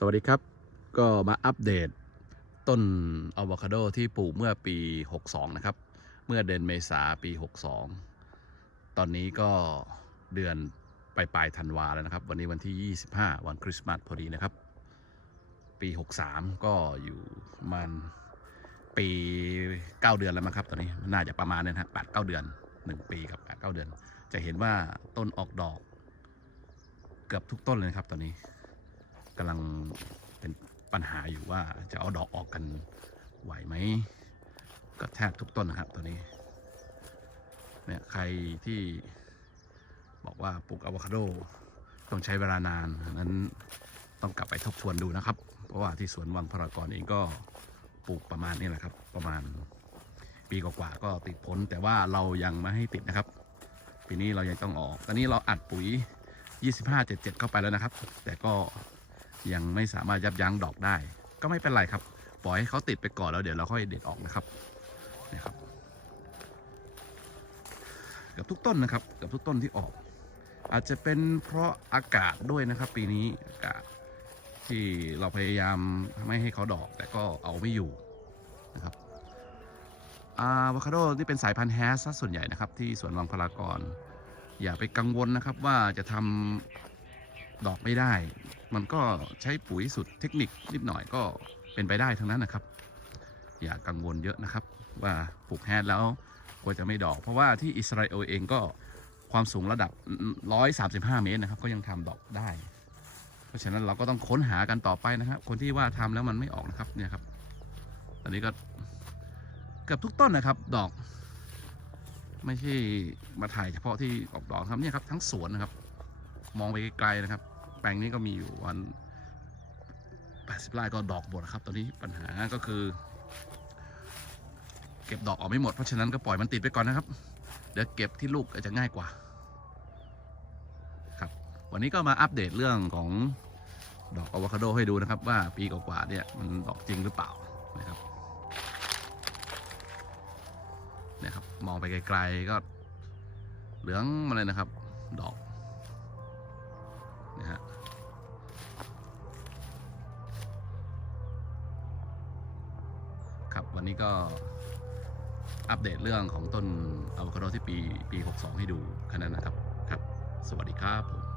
สวัสดีครับ ก็มาอัปเดตต้นอะโวคาโดที่ปลูกเมื่อปี 62 นะครับ เมื่อเดือนเมษาปี 62 ตอนนี้ก็เดือนปลายปลายๆธันวาแล้วนะครับ วันนี้วันที่ 25 วันคริสต์มาสพอดีนะครับ ปี 63 ก็อยู่ประมันปี 9 เดือนแล้วมั้งครับ ตอนนี้น่าจะประมาณนี้นะครับ8 9เดือน 1 ปีกับ8 9 เดือน จะเห็นว่าต้นออกดอก เกือบทุกต้นเลยนะครับตอนนี้ กำลังเป็นปัญหาอยู่ว่าจะเอาดอกออกกันไหวไหมก็แทบทุกต้นนะครับตัวนี้เนี่ยใครที่บอกว่าปลูกอะโวคาโดต้องใช้เวลานานนนั้นต้องกลับไปทบทวนดูนะครับ เพราะว่าที่สวนวังพารากอนเองก็ปลูกประมาณนี้แหละครับ ประมาณปีกว่าๆก็ติดผล แต่ว่าเรายังไม่ให้ติดนะครับ ปีนี้เรายังต้องออก ตอนนี้เราอัดปุ๋ย 2577 เข้าไปแล้วนะครับ แต่ก็ ยังไม่สามารถยับยั้งดอกได้ ก็ไม่เป็นไรครับ ปล่อยให้เขาติดไปก่อนแล้วเดี๋ยวเราค่อยเด็ดออกนะครับนะครับเกับทุกต้นนะครับเกับทุกต้นที่ออก อาจจะเป็นเพราะอากาศด้วยนะครับ ปีนี้อากาศที่เราพยายามไม่ให้เขาดอก แต่ก็เอาไม่อยู่นะครับอะโวคาโดนี่เป็นสายพันธุ์แฮสซะส่วนใหญ่นะครับ ที่สวนวังพารากอนอย่าไปกังวลนะครับว่าจะทำ ดอกไม่ได้ มันก็ใช้ปุ๋ยสุดเทคนิคนิดหน่อยก็เป็นไปได้ทั้งนั้นนะครับ อย่ากังวลเยอะนะครับ ว่าปลูกแฮดแล้วกลัวจะไม่ดอก เพราะว่าที่อิสราเอลเองก็ความสูงระดับ 135 เมตรนะครับ ก็ยังทำดอกได้ เพราะฉะนั้นเราก็ต้องค้นหากันต่อไปนะครับ คนที่ว่าทำแล้วมันไม่ออกนะครับเนี่ยครับ ตอนนี้ก็เกือบทุกต้นนะครับ ดอก ไม่ใช่มาถ่ายเฉพาะที่ออกดอกครับเนี่ยครับทั้งสวนนะครับ มองไปไกลๆนะครับ แปลงนี้ก็มีอยู่วัน80ไร่ก็ดอกหมดครับ ตอนนี้ปัญหาก็คือ เก็บดอกออกไม่หมดเพราะฉะนั้นก็ปล่อยมันติดไปก่อนนะครับ เดี๋ยวเก็บที่ลูกอาจจะง่ายกว่า ครับ วันนี้ก็มาอัปเดตเรื่องของดอกอะวคาโดให้ดูนะครับ ว่าปีกว่าๆเนี่ยมันดอกจริงหรือเปล่านะครับนี่ยครับ มองไปไกลๆก็เหลืองมาเลยนะครับ ดอก วันนี้ก็อัปเดตเรื่องของต้นอะโวคาโดที่ปีปี 62 ให้ดูแค่นั้นนะครับครับ สวัสดีครับผม